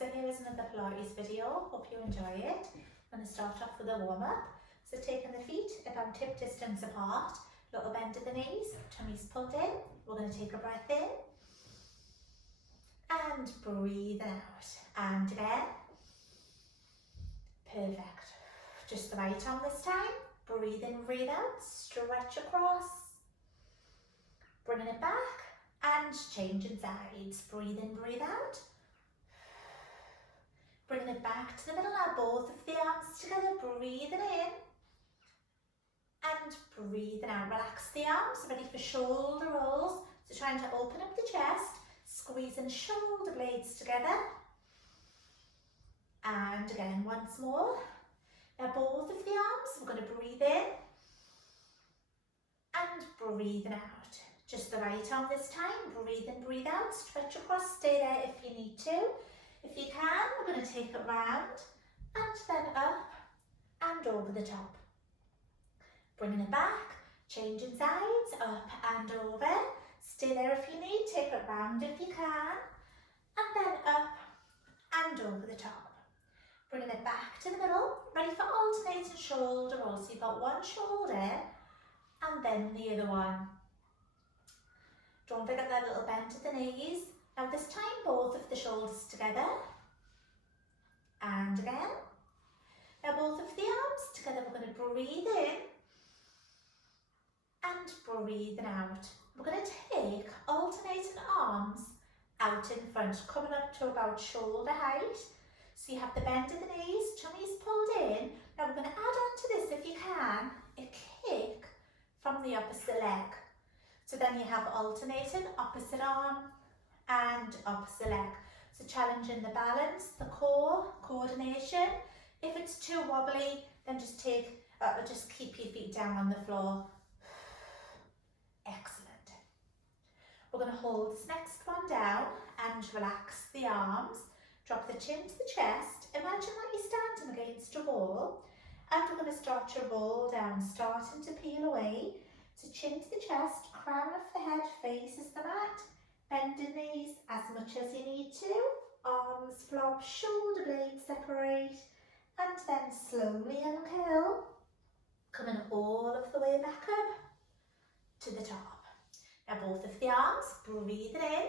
so here is another Pilates video. Hope you enjoy it. I'm going to start off with a warm-up. So taking the feet about hip distance apart, little bend at the knees, tummy's pulled in. We're going to take a breath in and breathe out. And again. Perfect. Just the right arm this time. Breathe in, breathe out, stretch across. Bringing it back and changing sides. Breathe in, breathe out. Bringing it back to the middle now, both of the arms together, breathing in and breathing out. Relax the arms, ready for shoulder rolls. So trying to open up the chest, squeezing shoulder blades together. And again, once more. Now both of the arms, we're going to breathe in and breathing out. Just the right arm this time, breathe in, breathe out, stretch across, stay there if you need to. If you can, we're going to take it round and then up and over the top. Bringing it back, changing sides, up and over. Stay there if you need, take it round if you can, and then up and over the top. Bringing it back to the middle, ready for alternating shoulder rolls. So you've got one shoulder and then the other one. Don't forget that little bend at the knees. Now this time both of the shoulders together. And again. Now both of the arms together, we're going to breathe in and breathing out. We're going to take alternating arms out in front, coming up to about shoulder height. So you have the bend at the knees, tummy's pulled in. Now we're going to add on to this, if you can, a kick from the opposite leg. So then you have alternating opposite arm and opposite leg. So challenging the balance, the core, coordination. If it's too wobbly, then just keep your feet down on the floor. Excellent. We're going to hold this next one down and relax the arms. Drop the chin to the chest. Imagine that you're standing against a wall. And we're going to start to roll down, starting to peel away. So chin to the chest, crown of the head faces the mat. Bend the knees as much as you need to. Arms flop, shoulder blades separate. And then slowly uncurl. Coming all of the way back up to the top. Now both of the arms, breathing in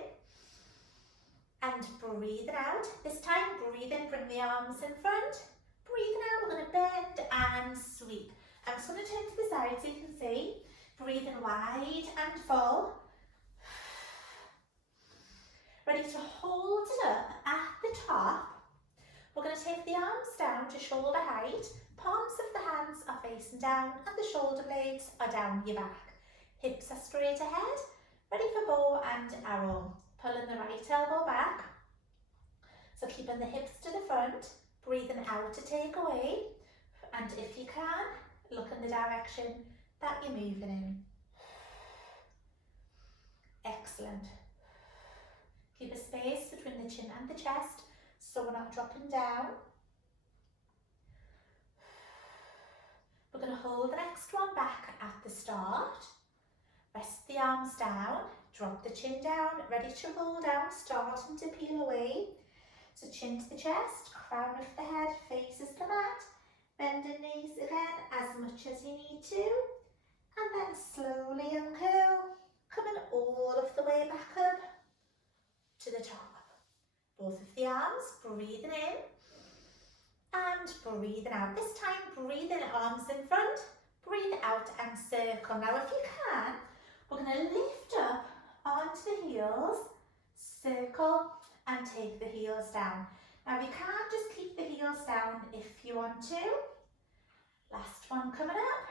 and breathing out. This time, breathe in, bring the arms in front. Breathing out, we're going to bend and sweep. I'm just going to turn to the side so you can see. Breathing wide and full. Ready to hold it up at the top. We're going to take the arms down to shoulder height. Palms of the hands are facing down and the shoulder blades are down your back. Hips are straight ahead. Ready for bow and arrow. Pulling the right elbow back. So keeping the hips to the front. Breathing out to take away. And if you can, look in the direction that you're moving in. Excellent. Keep a space between the chin and the chest so we're not dropping down. We're going to hold the next one back at the start. Rest the arms down, drop the chin down, ready to roll down, starting to peel away. So chin to the chest, crown of the head faces the mat. Bend the knees again as much as you need to. And then slowly uncurl, coming all of the way back up to the top. Both of the arms, breathing in and breathing out. This time, breathe in, arms in front, breathe out and circle. Now if you can, we're going to lift up onto the heels, circle and take the heels down. Now you can just keep the heels down if you want to. Last one coming up.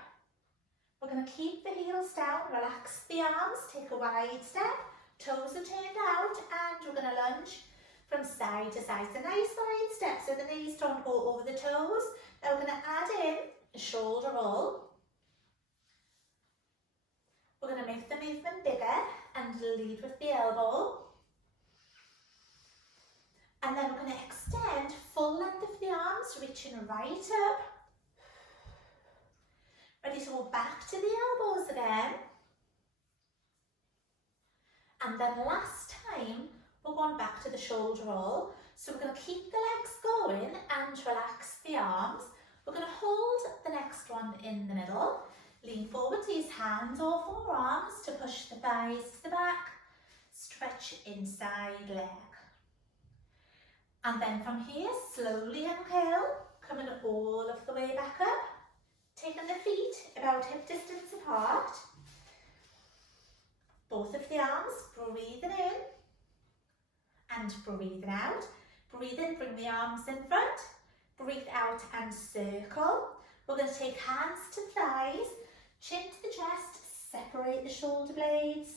We're going to keep the heels down, relax the arms, take a wide step, toes are turned out and we're going to lunge from side to side. So nice wide step so the knees don't go over the toes. Now we're going to add in a shoulder roll. We're going to make the movement bigger and lead with the elbow. And then we're going to extend full length of the arms, reaching right up. Ready to go back to the elbows again. And then last time, we're going round back to the shoulder roll. So we're going to keep the legs going and relax the arms. We're going to hold the next one in the middle. Lean forward to use hands or forearms to push the thighs to the back. Stretch inside leg. And then from here, slowly inhale, coming all of the way back up. Taking the feet about hip distance apart. Both of the arms, breathing in and breathing out. Breathe in, bring the arms in front. Breathe out and circle. We're going to take hands to thighs, chin to the chest, separate the shoulder blades,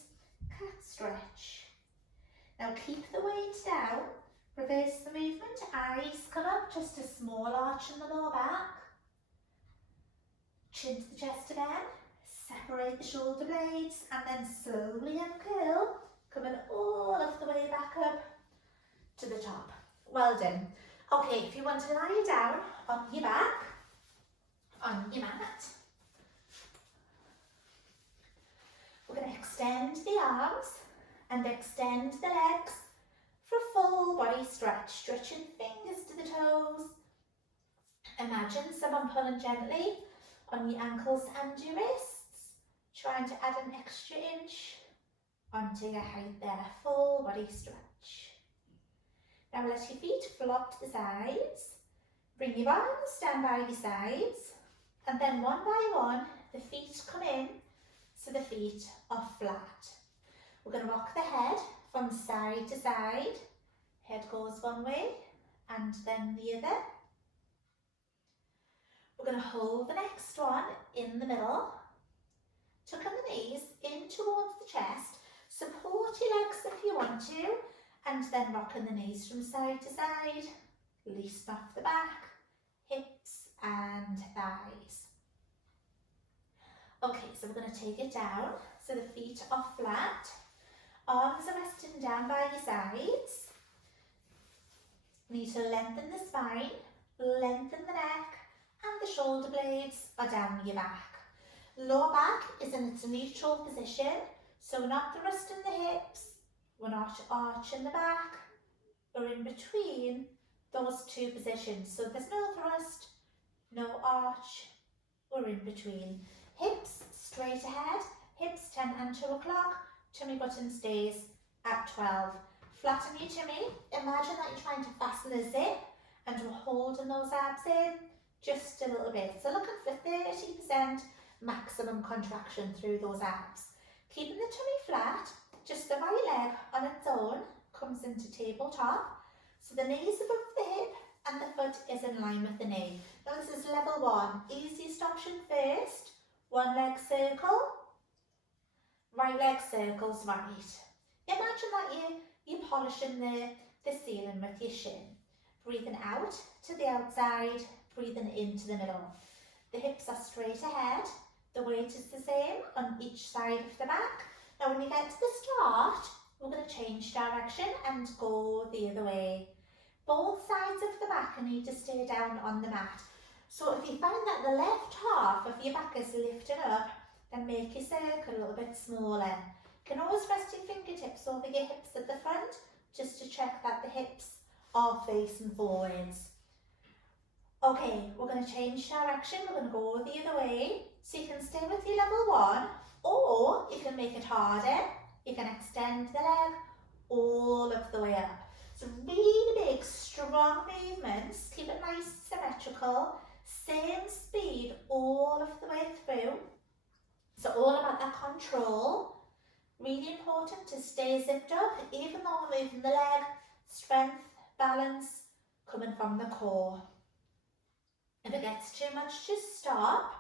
cat stretch. Now keep the weight down, reverse the movement, eyes come up, just a small arch in the lower back. Chin to the chest again, separate the shoulder blades and then slowly inhale, coming all of the way back up to the top. Well done. Okay, if you want to lie down on your back, on your mat, we're going to extend the arms and extend the legs for a full body stretch, stretching fingers to the toes. Imagine someone pulling gently on your ankles and your wrists, trying to add an extra inch onto your height there, full body stretch. Now let your feet flop to the sides, bring your arms down by your sides, and then one by one, the feet come in, so the feet are flat. We're going to rock the head from side to side. Head goes one way, and then the other. We're going to hold the next one in the middle, tucking the knees in towards the chest, support your legs if you want to, and then rocking the knees from side to side, loosen off the back, hips and thighs. Okay, so we're going to take it down, so the feet are flat, arms are resting down by your sides. You need to lengthen the spine, lengthen the neck, and the shoulder blades are down your back. Lower back is in its neutral position, so not thrusting the hips, we're not arching the back, we're in between those two positions. So there's no thrust, no arch, we're in between. Hips straight ahead, hips 10 and 2 o'clock, tummy button stays at 12. Flatten your tummy, imagine that you're trying to fasten a zip and we're holding those abs in just a little bit. So looking for 30% maximum contraction through those abs. Keeping the tummy flat, just the right leg on its own comes into tabletop. So the knee is above the hip and the foot is in line with the knee. Now this is level 1, easiest option first. One leg circle, right leg circles right. Imagine that you're polishing the ceiling with your shin. Breathing out to the outside, breathing into the middle. The hips are straight ahead, the weight is the same on each side of the back. Now when you get to the start, we're going to change direction and go the other way. Both sides of the back need to stay down on the mat. So if you find that the left half of your back is lifted up, then make your circle a little bit smaller. You can always rest your fingertips over your hips at the front, just to check that the hips are facing forwards. Okay, we're going to change direction, we're going to go the other way. So you can stay with your level 1, or you can make it harder. You can extend the leg all of the way up. So really big, strong movements, keep it nice, symmetrical, same speed all of the way through. So all about that control. Really important to stay zipped up, even though we're moving the leg, strength, balance, coming from the core. If it gets too much, just stop.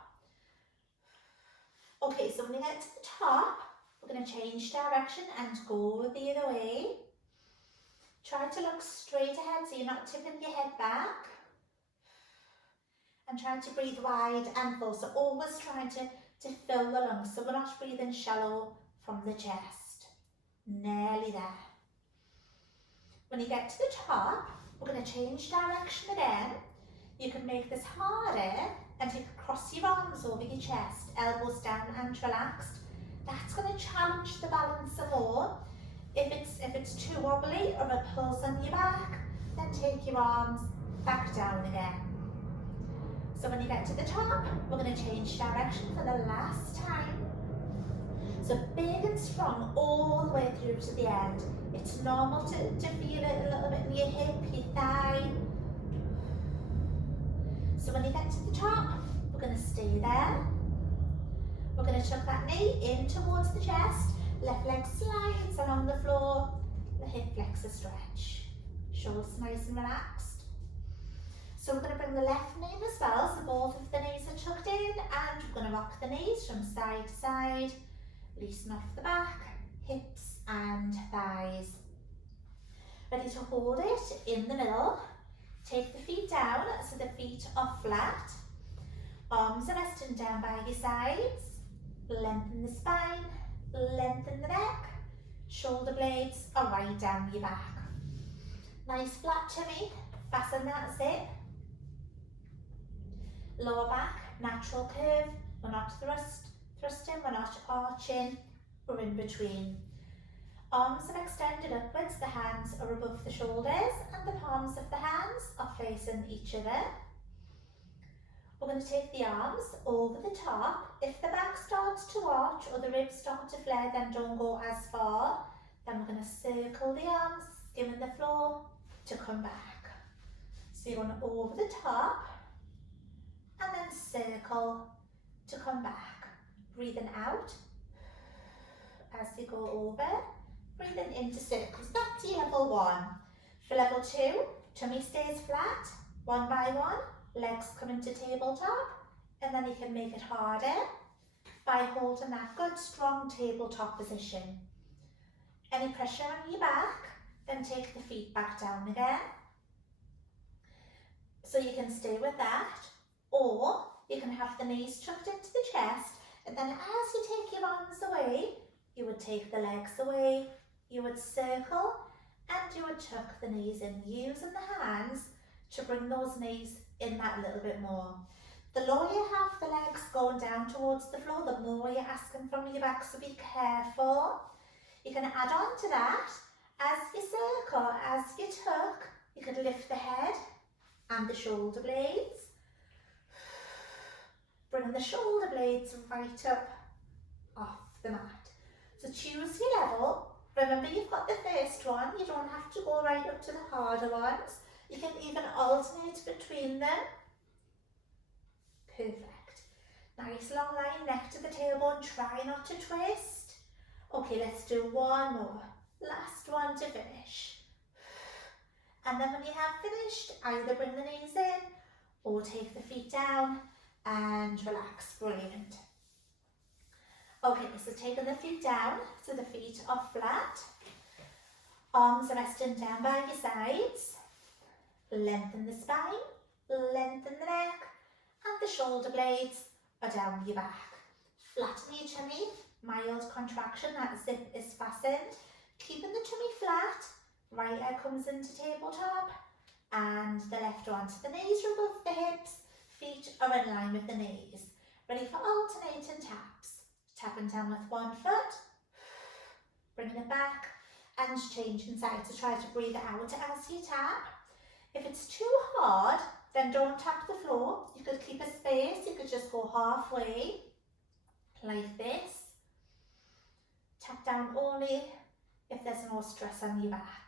Okay, so when you get to the top, we're going to change direction and go the other way. Try to look straight ahead so you're not tipping your head back. And try to breathe wide and full, so always trying to fill the lungs, so we're not breathing shallow from the chest. Nearly there. When you get to the top, we're going to change direction again. You can make this harder and you can cross your arms over your chest, elbows down and relaxed. That's going to challenge the balance some more. If it's too wobbly or it pulls on your back, then take your arms back down again. So when you get to the top, we're going to change direction for the last time. So big and strong all the way through to the end. It's normal to feel it a little bit in your hip, your thigh. So when you get to the top, we're going to stay there. We're going to tuck that knee in towards the chest. Left leg slides along the floor. The hip flexor stretch. Shoulders nice and relaxed. So we're going to bring the left knee in as well. So both of the knees are tucked in, and we're going to rock the knees from side to side. Loosen off the back, hips and thighs. Ready to hold it in the middle. Take the feet down so the feet are flat. Arms are resting down by your sides. Lengthen the spine, lengthen the neck. Shoulder blades are right down your back. Nice flat tummy, fasten that zip. Lower back, natural curve. We're not thrusting, we're not arching, we're in between. Arms are extended upwards, the hands are above the shoulders, and the palms of the hands are facing each other. We're going to take the arms over the top. If the back starts to arch or the ribs start to flare, then don't go as far. Then we're going to circle the arms, skimming the floor to come back. So you're going over the top and then circle to come back. Breathing out as you go over, breathing into circles. That's your level 1. For level 2, tummy stays flat, one by one, legs come into tabletop, and then you can make it harder by holding that good strong tabletop position. Any pressure on your back, then take the feet back down again. So you can stay with that, or you can have the knees tucked into the chest. And then as you take your arms away, you would take the legs away, you would circle, and you would tuck the knees in, using the hands to bring those knees in that little bit more. The lower you have the legs going down towards the floor, the more you're asking from your back, so be careful. You can add on to that, as you circle, as you tuck, you could lift the head and the shoulder blades. Bringing the shoulder blades right up off the mat. So choose your level. Remember, you've got the first one. You don't have to go right up to the harder ones. You can even alternate between them. Perfect. Nice long line, neck to the tailbone. Try not to twist. Okay, let's do one more. Last one to finish. And then when you have finished, either bring the knees in or take the feet down and relax. Brilliant. Okay, so taking the feet down so the feet are flat. Arms are resting down by your sides. Lengthen the spine, lengthen the neck, and the shoulder blades are down your back. Flatten your tummy, mild contraction, that zip is fastened. Keeping the tummy flat, right leg comes into tabletop, and the left onto the knees are above the hips. Feet are in line with the knees. Ready for alternating taps. Tapping down with one foot, bringing it back, and changing sides. So try to breathe it out as you tap. If it's too hard, then don't tap the floor. You could keep a space. You could just go halfway, like this. Tap down only if there's no stress on your back.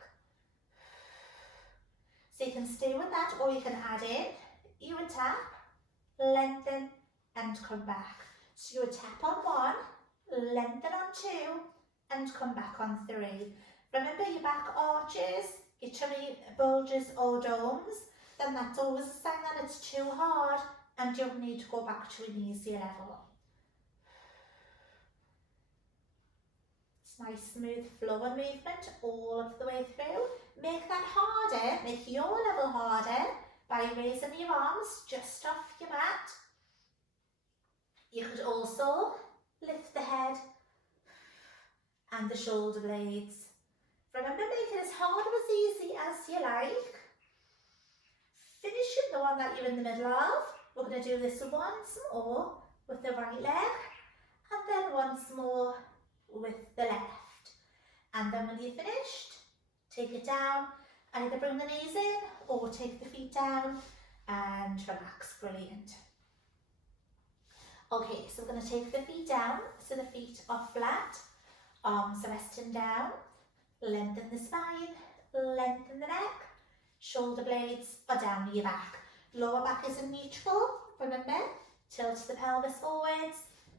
So you can stay with that, or you can add in. You would tap, lengthen, and come back. So you would tap on one, lengthen on two, and come back on three. Remember, your back arches, your tummy bulges or domes, then that's always a sign that it's too hard and you'll need to go back to an easier level. It's nice, smooth, flowing movement all of the way through. Make that harder, make your level harder by raising your arms just off your mat. You could also lift the head and the shoulder blades. Remember, make it as hard or as easy as you like. Finishing the one that you're in the middle of. We're going to do this once more with the right leg, and then once more with the left. And then when you're finished, take it down, either bring the knees in or take the feet down and relax. Brilliant. Okay, so we're going to take the feet down, so the feet are flat, arms are resting down, lengthen the spine, lengthen the neck, shoulder blades are down your back. Lower back is in neutral, remember, tilt the pelvis forwards,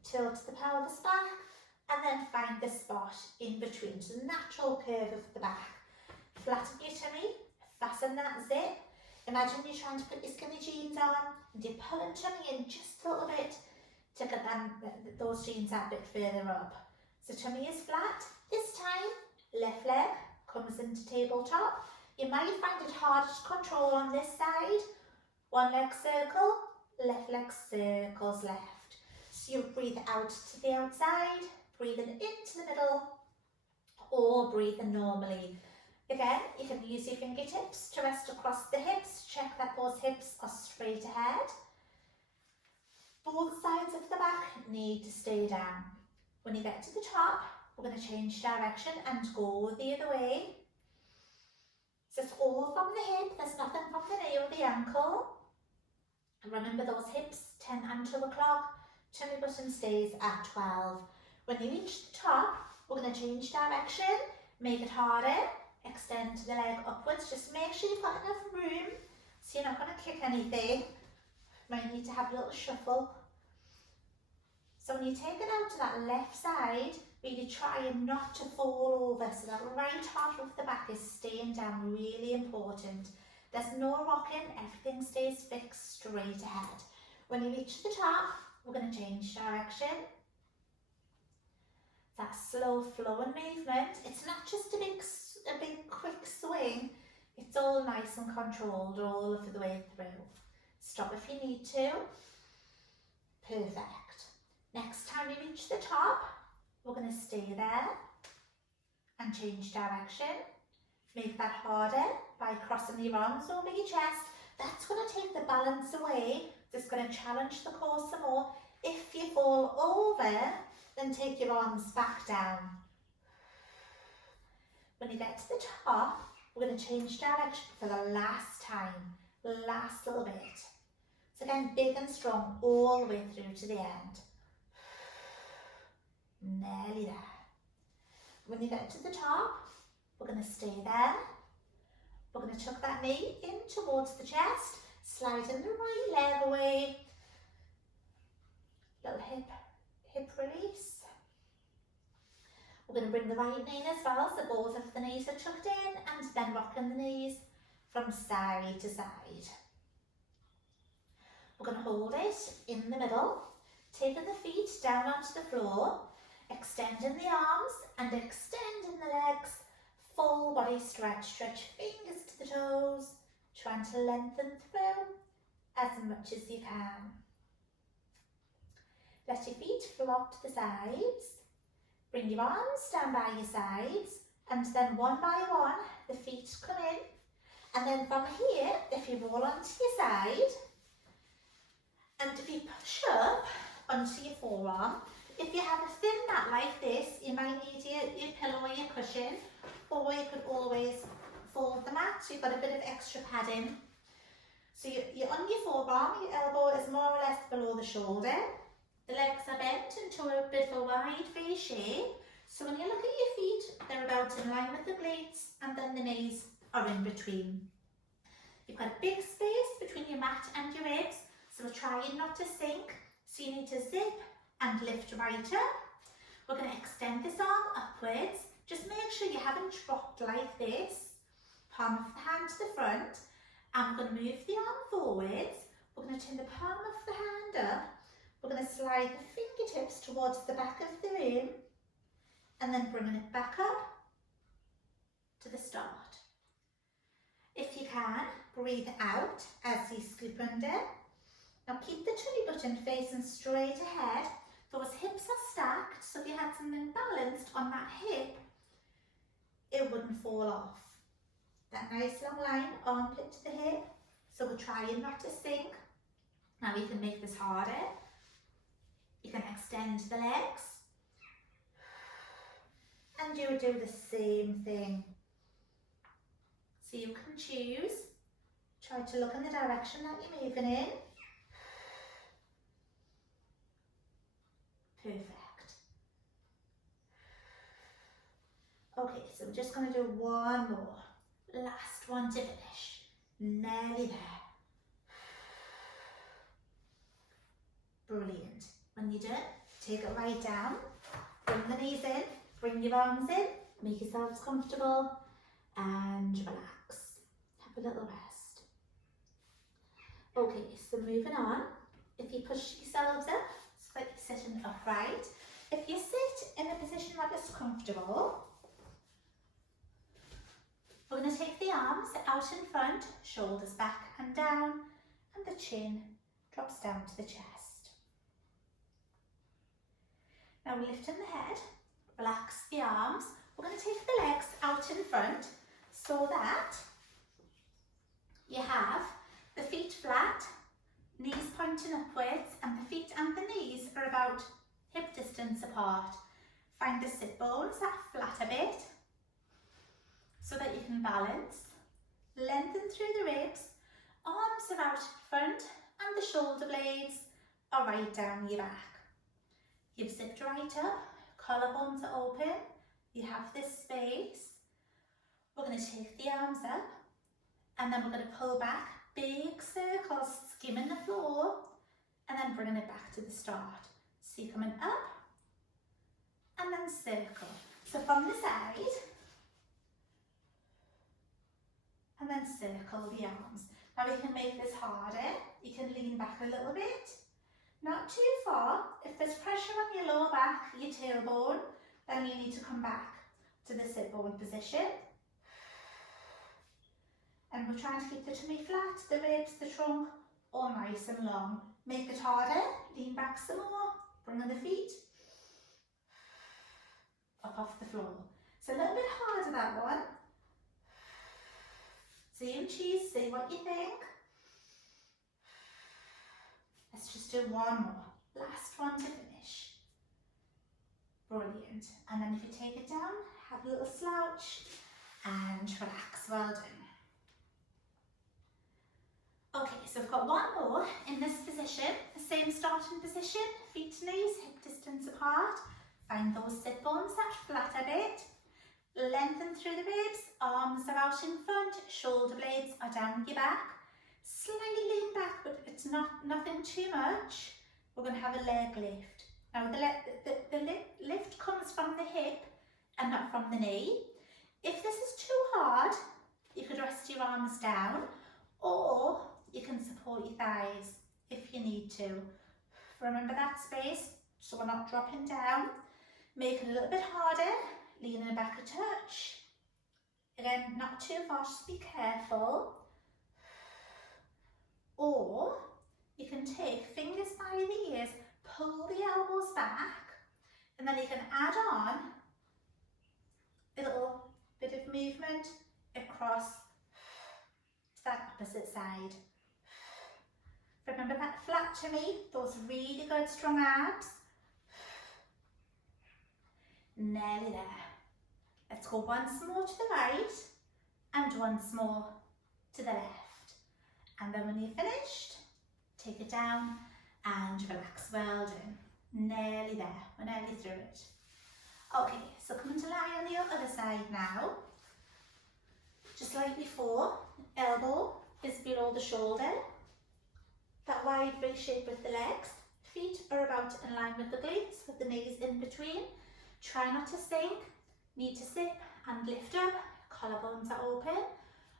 tilt the pelvis back, and then find the spot in between, so the natural curve of the back. Flatten your tummy, fasten that zip. Imagine you're trying to put your skinny jeans on and you're pulling tummy in just a little bit to get those jeans a bit further up. So tummy is flat. This time, left leg comes into tabletop. You might find it hard to control on this side. One leg circle, left leg circles left. So you breathe out to the outside, breathing into the middle, or breathing normally. Again, you can use your fingertips to rest across the hips. Check that those hips are straight ahead. Both sides of the back need to stay down. When you get to the top, we're going to change direction and go the other way. So it's all from the hip, there's nothing from the knee or the ankle. And remember those hips, 10 and 2 o'clock, tummy button stays at 12. When you reach the top, we're going to change direction, make it harder, extend the leg upwards. Just make sure you've got enough room so you're not going to kick anything. Might need to have a little shuffle. So when you take it out to that left side, really try not to fall over, so that right half of the back is staying down, really important. There's no rocking, everything stays fixed straight ahead. When you reach the top, we're going to change direction. That slow flowing movement, it's not just a big quick swing, it's all nice and controlled all of the way through. Stop if you need to. Perfect. Next time you reach the top, we're going to stay there and change direction. Make that harder by crossing your arms over your chest. That's going to take the balance away. It's going to challenge the core some more. If you fall over, then take your arms back down. When you get to the top, we're going to change direction for the last time. Last little bit. So again, big and strong all the way through to the end. Nearly there. When you get to the top, we're going to stay there. We're going to tuck that knee in towards the chest, sliding the right leg away. Little hip release. We're going to bring the right knee in as well, so both of the knees are tucked in, and then rocking the knees from side to side. We're going to hold it in the middle, taking the feet down onto the floor, extending the arms and extending the legs, full body stretch, stretch fingers to the toes, trying to lengthen through as much as you can. Let your feet flop to the sides, bring your arms down by your sides, and then one by one the feet come in, and then from here, if you roll onto your side, and if you push up onto your forearm, if you have a thin mat like this, you might need your pillow or your cushion, or you could always fold the mat so you've got a bit of extra padding. So you're on your forearm, your elbow is more or less below the shoulder, the legs are bent into a bit of a wide V shape, so when you look at your feet, they're about in line with the blades, and then the knees are in between. You've got a big space between your mat and your ribs, so we're trying not to sink, so you need to zip and lift right up. We're going to extend this arm upwards. Just make sure you haven't dropped like this. Palm of the hand to the front. And we're going to move the arm forwards. We're going to turn the palm of the hand up. We're going to slide the fingertips towards the back of the room. And then bringing it back up to the start. If you can, breathe out as you scoop under. Now keep the tummy button facing straight ahead. Those hips are stacked, so if you had something balanced on that hip, it wouldn't fall off. That nice long line, armpit to the hip, so we're trying not to sink. Now we can make this harder. You can extend the legs And you would do the same thing. So you can choose. Try to look in the direction that you're moving in. Perfect. Okay, so we're just going to do one more. Last one to finish. Nearly there. Brilliant. When you're done, take it right down. Bring the knees in, bring your arms in, make yourselves comfortable and relax. Have a little rest. Okay, so moving on. If you push yourselves up, it's like you're sitting upright. If you sit in a position that is comfortable, we're going to take the arms out in front, shoulders back and down, and the chin drops down to the chest. Now we're lifting the head, relax the arms. We're going to take the legs out in front so that you have the feet flat, knees pointing upwards, and the feet and the knees are about hip distance apart. Find the sit bones that flat a bit so that you can balance. Lengthen through the ribs, arms are out in front, and the shoulder blades are right down your back. You've zipped right up, collarbones are open, you have this space. We're going to take the arms up and then we're going to pull back, big circles, skimming the floor, and then bringing it back to the start. So you're coming up and then circle. So from the side, and then circle the arms. Now we can make this harder. You can lean back a little bit. Not too far. If there's pressure on your lower back, your tailbone, then you need to come back to the sit bone position. And we're trying to keep the tummy flat, the ribs, the trunk, all nice and long. Make it harder. Lean back some more. Bring in the feet. Up off the floor. It's a little bit harder, that one. So you choose, see what you think. Let's just do one more. Last one to finish. Brilliant. And then if you take it down, have a little slouch and relax. Well done. Okay, so we've got one more in this position. The same starting position. Feet, knees, hip distance apart. Find those sit bones that flat a bit. Lengthen through the ribs, arms are out in front, shoulder blades are down your back. Slightly lean back, but it's nothing too much. We're going to have a leg lift. Now the lift comes from the hip and not from the knee. If this is too hard, you could rest your arms down, or you can support your thighs if you need to. Remember that space, so we're not dropping down. Make it a little bit harder. Leaning back a touch. Again, not too far, just be careful. Or you can take fingers by the ears, pull the elbows back, and then you can add on a little bit of movement across to that opposite side. Remember that flat tummy, those really good strong abs. Nearly there. Let's go once more to the right and once more to the left. And then when you're finished, take it down and relax. Well done. Nearly there. We're nearly through it. Okay, so coming to lie on the other side now. Just like before, elbow is below the shoulder. That wide V shape with the legs. Feet are about in line with the glutes, with the knees in between. Try not to sink. Need to sit and lift up. Collarbones are open.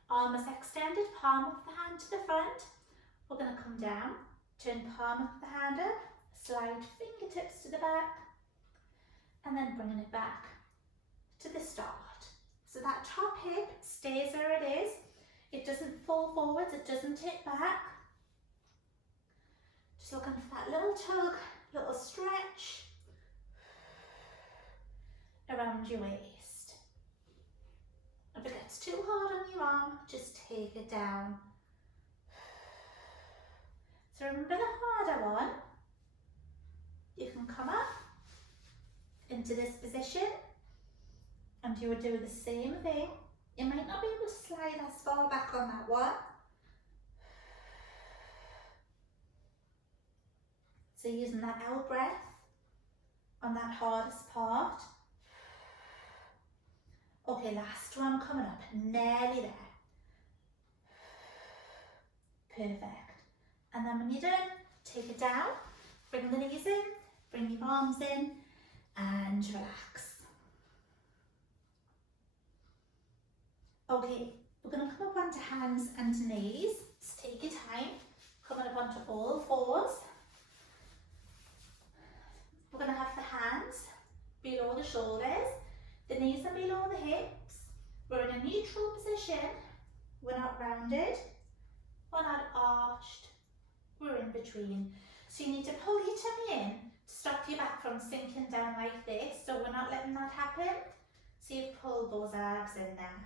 Arm is extended. Palm of the hand to the front. We're going to come down. Turn palm of the hand up. Slide fingertips to the back. And then bringing it back to the start. So that top hip stays where it is. It doesn't fall forwards. It doesn't tip back. Just looking for that little tug, little stretch around your waist. If it gets too hard on your arm, just take it down. So remember the harder one. You can come up into this position And you would do the same thing. You might not be able to slide as far back on that one. So using that out breath on that hardest part. Okay, last one coming up, nearly there. Perfect. And then when you're done, take it down, bring the knees in, bring your arms in, and relax. Okay, we're going to come up onto hands and knees. Just take your time, coming up onto all fours. We're going to have the hands below the shoulders, the knees are below the hips. We're in a neutral position. We're not rounded, we're not arched, we're in between. So you need to pull your tummy in to stop your back from sinking down like this. So we're not letting that happen. So you've pulled those abs in there.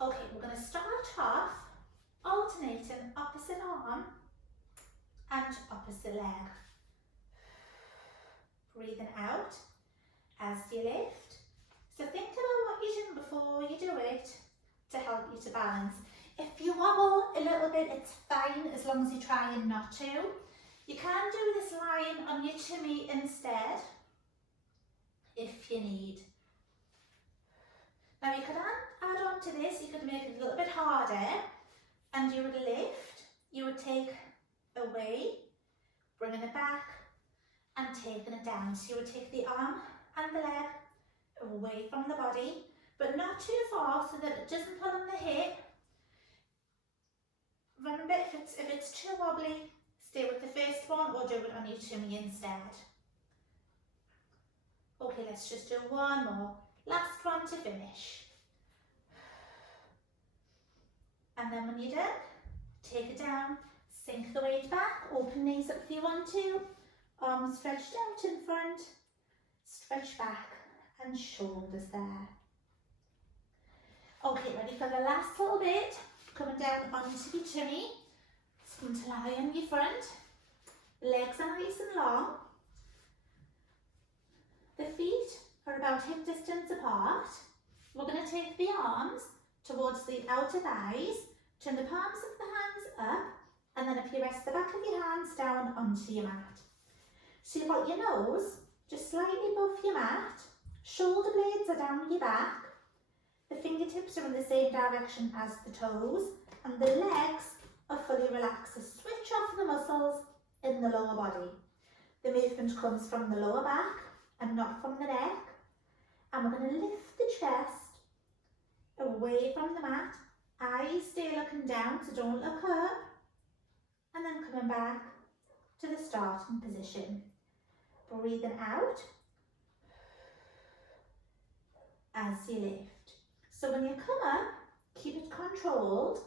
Okay, we're going to start off alternating opposite arm and opposite leg. Breathing out as you lift. So think about what you're doing before you do it to help you to balance. If you wobble a little bit, it's fine as long as you're trying not to. You can do this lying on your tummy instead if you need. Now you could add on to this, you could make it a little bit harder and you would lift, you would take away, bringing it back and taking it down. So you would take the arm and the leg away from the body, but not too far so that it doesn't pull on the hip. Remember, if it's too wobbly, stay with the first one or do it on your tummy instead. Okay, let's just do one more. Last one to finish. And then when you're done, take it down, sink the weight back, open knees up if you want to, arms stretched out in front, stretch back and shoulders there. Okay, ready for the last little bit? Coming down onto your tummy, it's going to lie on your front, legs are nice and long, the feet are about hip distance apart. We're going to take the arms towards the outer thighs, turn the palms of the hands up, and then if you rest the back of your hands down onto your mat. So you've got your nose just slightly above your mat, shoulder blades are down your back, the fingertips are in the same direction as the toes, and the legs are fully relaxed. So switch off the muscles in the lower body. The movement comes from the lower back and not from the neck. And we're going to lift the chest away from the mat. Eyes stay looking down, so don't look up. And then coming back to the starting position. Breathing out as you lift. So when you come up, keep it controlled.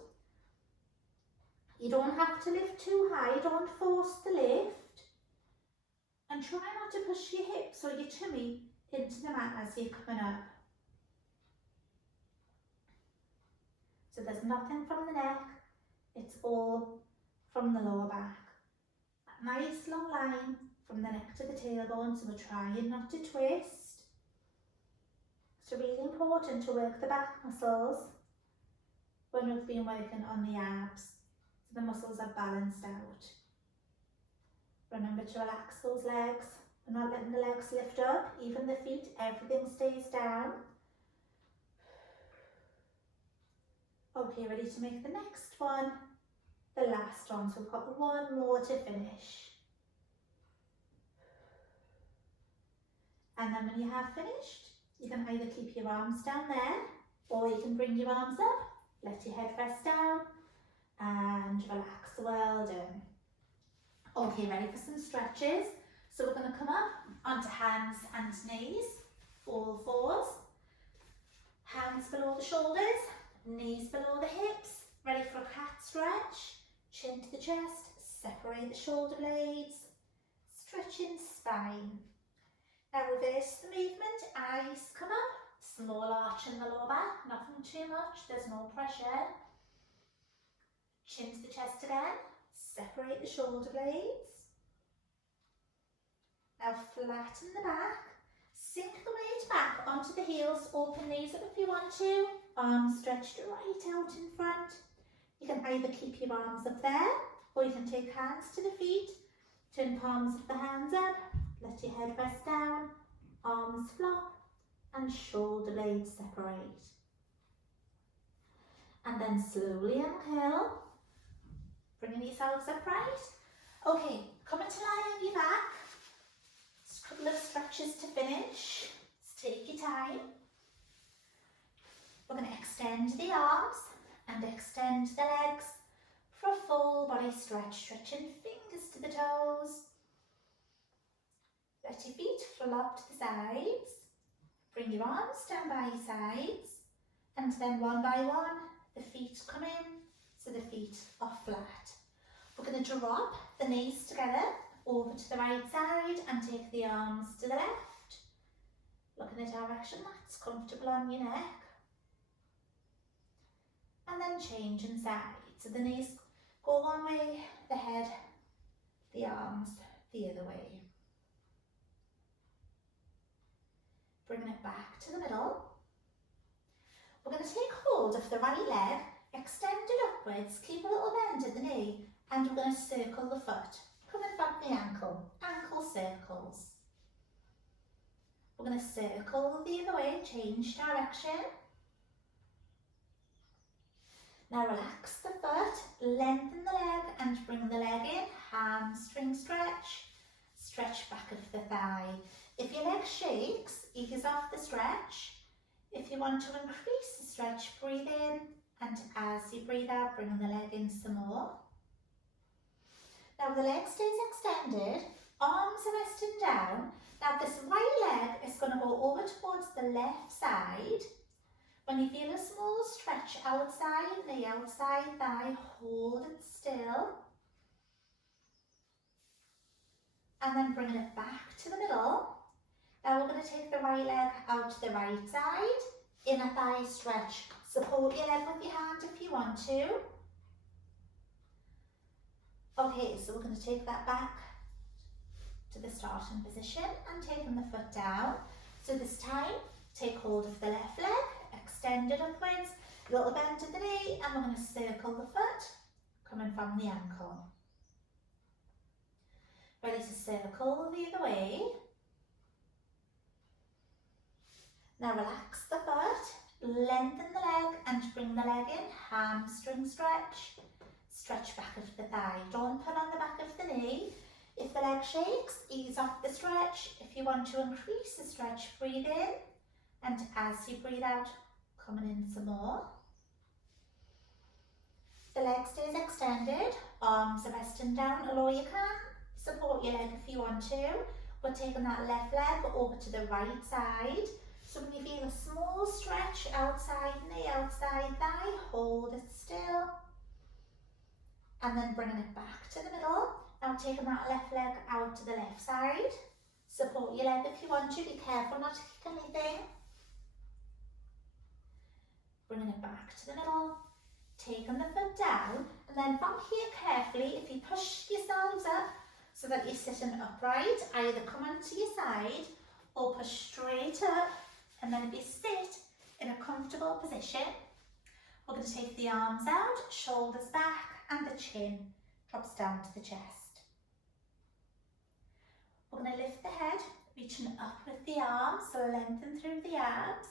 You don't have to lift too high, don't force the lift. And try not to push your hips or your tummy into the mat as you're coming up. So there's nothing from the neck, it's all from the lower back. A nice long line from the neck to the tailbone, so we're trying not to twist. It's really important to work the back muscles when we've been working on the abs, so the muscles are balanced out. Remember to relax those legs. We're not letting the legs lift up, even the feet, everything stays down. Okay, ready to make the next one, the last one. So we've got one more to finish. And then when you have finished, you can either keep your arms down there, or you can bring your arms up, let your head rest down, and relax. Well done. Okay, ready for some stretches. So we're going to come up onto hands and knees, all fours. Hands below the shoulders, knees below the hips. Ready for a cat stretch. Chin to the chest, separate the shoulder blades. Stretching spine. Now reverse the movement, eyes come up, small arch in the lower back, nothing too much, there's no pressure. Chin to the chest again, separate the shoulder blades. Now flatten the back, Sink the weight back onto the heels, open knees up if you want to, arms stretched right out in front. You can either keep your arms up there, or you can take hands to the feet, turn palms of the hands up, let your head rest down, arms flop, and shoulder blades separate. And then slowly uncurl, bringing yourselves upright. Okay, come into lie on your back. Just a couple of stretches to finish. Just take your time. We're going to extend the arms and extend the legs for a full body stretch, stretching fingers to the toes. Let your feet flop to the sides. Bring your arms down by your sides, and then one by one, the feet come in, so the feet are flat. We're going to drop the knees together over to the right side and take the arms to the left. Look in the direction that's comfortable on your neck. And then change inside. So the knees go one way, the head, the arms the other way. Bringing it back to the middle. We're going to take hold of the right leg, extend it upwards, keep a little bend at the knee, and we're going to circle the foot, coming from the ankle, ankle circles. We're going to circle the other way, change direction. Now relax the foot, lengthen the leg and bring the leg in, hamstring stretch, stretch back of the thigh. If your leg shakes, ease off the stretch. If you want to increase the stretch, breathe in, and as you breathe out, bring the leg in some more. Now the leg stays extended, arms are resting down. Now this right leg is going to go over towards the left side. When you feel a small stretch outside the outside thigh, hold it still. And then bring it back to the middle. Now we're going to take the right leg out to the right side, inner thigh stretch. Support your leg with your hand if you want to. Okay, so we're going to take that back to the starting position and taking the foot down. So this time, take hold of the left leg, extend it upwards, little bend to the knee, and we're going to circle the foot, coming from the ankle. Ready to circle the other way. Now relax the foot, lengthen the leg and bring the leg in, hamstring stretch, stretch back of the thigh. Don't pull on the back of the knee. If the leg shakes, ease off the stretch. If you want to increase the stretch, breathe in, and as you breathe out, coming in some more. The leg stays extended, arms are resting down, although you can support your leg if you want to. We're taking that left leg over to the right side. So when you feel a small stretch outside knee, outside thigh, hold it still. And then bringing it back to the middle. Now taking that left leg out to the left side. Support your leg if you want to, be careful not to kick anything. Bringing it back to the middle. Taking the foot down, and then from here carefully, if you push yourselves up so that you're sitting upright, either come onto your side or push straight up. And then if you sit in a comfortable position, we're going to take the arms out, shoulders back, and the chin drops down to the chest. We're going to lift the head, reaching up with the arms, so lengthen through the arms.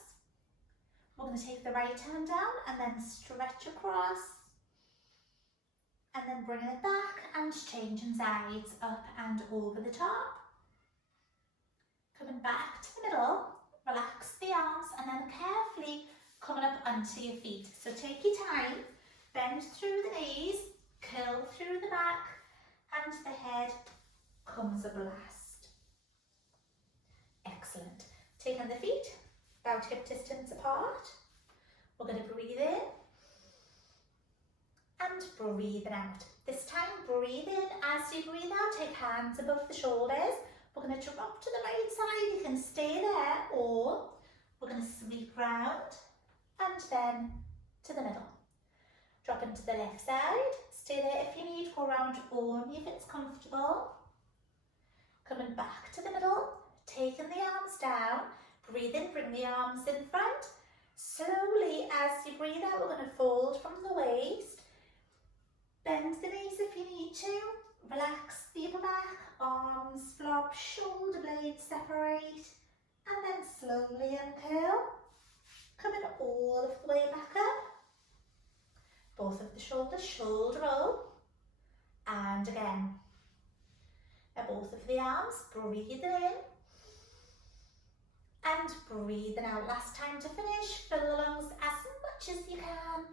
We're going to take the right hand down and then stretch across. And then bring it back and changing sides, up and over the top. Coming back to the middle. Relax the arms and then carefully coming up onto your feet. So take your time, bend through the knees, curl through the back, and the head comes a blast. Excellent. Taking the feet about hip distance apart. We're going to breathe in and breathe out. This time breathe in. As you breathe out, take hands above the shoulders. We're going to drop to the right side, you can stay there, or we're going to sweep round and then to the middle. Drop into the left side, stay there if you need, go around only if it's comfortable. Coming back to the middle, taking the arms down, breathe in, bring the arms in front. Slowly, as you breathe out, we're going to fold from the waist. Bend the knees if you need to. Relax the upper back, arms flop, shoulder blades separate. And then slowly uncurl. Coming all of the way back up. Both of the shoulders, shoulder roll. And again. Both of the arms, breathing in. And breathing out. Last time to finish. Fill the lungs as much as you can.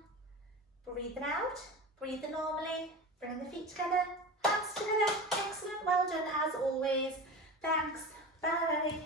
Breathing out. Breathing normally. Bring the feet together. Hands together. Excellent. Well done as always. Thanks. Bye.